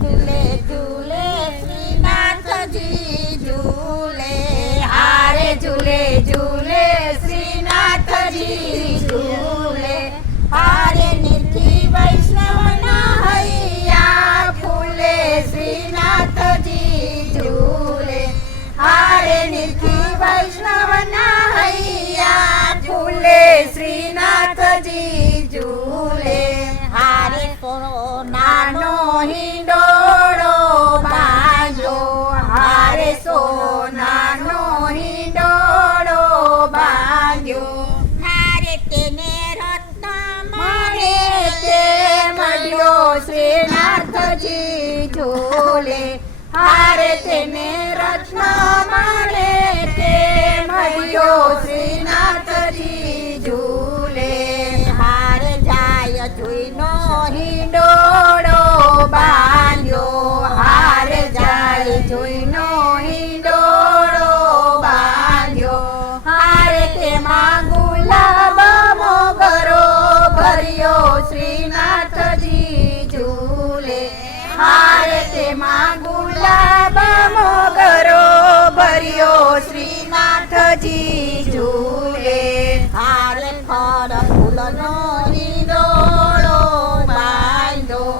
ઝૂલે ઝૂલે શ્રીનાથજી ઝૂલે, હારે ઝૂલે ઝૂલે શ્રીનાથજી ઝૂલે, હારે નિરખી વૈષ્ણવના હૈયા ફૂલે શ્રીનાથજી ઝૂલે, હારે નિરખી વૈષ્ણવના હૈયા ફૂલે શ્રીનાથજી ઝૂલે, હારે સોનાનો હિંડોળો બાંધ્યો, હારે સોનાનો હિંડોળો બાંધ્યો, હારે તેને રત્ન મળે તે મળ્યો શ્રીનાથજી ઝૂલે, હારે તેને રત્ન મળે તે મળ્યો શ્રીનાથજી ઝૂલે, હારે જાય જોઈનો હિંડોળો બાંધ્યો, હારે જાય જોઈનો હિંડોળો બાંધ્યો, હારે તેમાં ગુલાબ મોગરો ભર્યો શ્રીનાથજી ઝૂલે, હારે તેમાં ગુલાબ મોગરો ભર્યો શ્રીનાથજી ઝૂલે, હારે ફળ ફૂલનો હિંડોળો બાંધ્યો,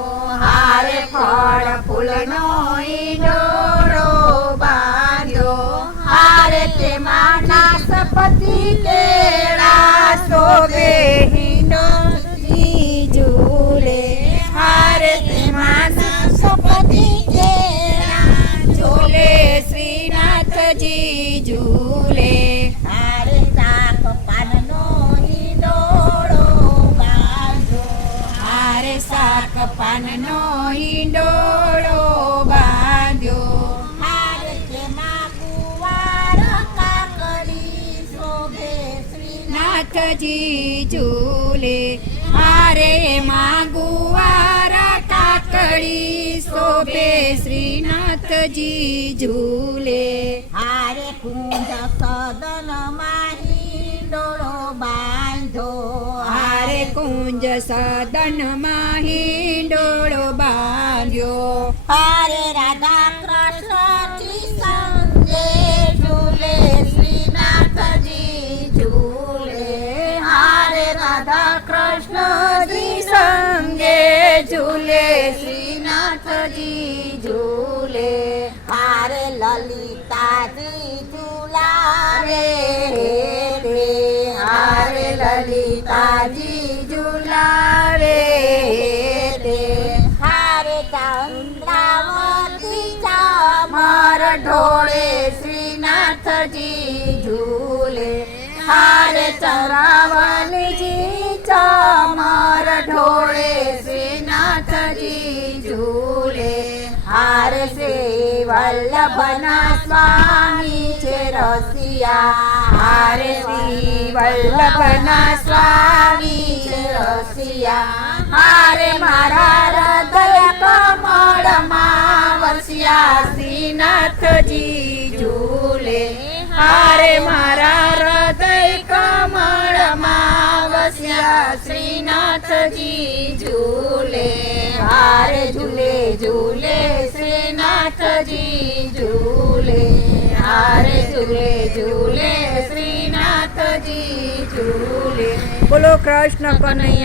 હારે ફળ ફૂલનો હિંડોળો બાંધ્યો, હારે તેમાં નાસપતિ કેળા શોભે હિંડોળજી ઝૂલે, હારે તેમાં નાસપતિ કેળા ઝૂલે શ્રીનાથજી ઝૂલે, હારે શાક પાનનો હિંડોળો બાંધ્યો, હારે શાક પાનનો હિંડોળો બાંધ્યો, હારે તેમાં કુંવાર કાકડી શોભે શ્રીનાથજી ઝૂલે, હારે એમાં ગુવારા કાકડી શોભે શ્રીનાથજી ઝૂલે, હારે કુંજ સદનમાં હિંડોળો બાંધ્યો, હારે કુંજ સદનમાં હિંડોળો બાંધ્યો, હારે રાધા કૃષ્ણજી સંગે ઝૂલે શ્રીનાથજી ઝૂલે, હારે રાધા કૃષ્ણજી સંગે ઝૂલે શ્રીનાથજી ઝૂલે, હારે લલિતાજી ઝૂલાવે રે, હારે લલિતાજી ઝૂલાવે રે, હારે ચંદ્રાવતી ચામર ઢોળે શ્રીનાથજી ઝૂલે, હારે ચંદ્રાવતીજી ચામર ઢોળે શ્રીનાથજી ઝૂલે, હારે શ્રી વલ્લભના સ્વામી છે રસિયા, હારે શ્રી વલ્લભના સ્વામી છે રસિયા, હારે મારા હૃદય કમળમાં વસ્યા શ્રીનાથજી ઝૂલે, હારે મારા હૃદય કમળમાં વસ્યા શ્રીનાથજી ઝૂલે, હારે ઝૂલે ઝૂલે શ્રીનાથજી ઝૂલે, હારે ઝૂલે ઝૂલે શ્રીનાથજી ઝૂલે. બોલો કૃષ્ણ કનૈયા.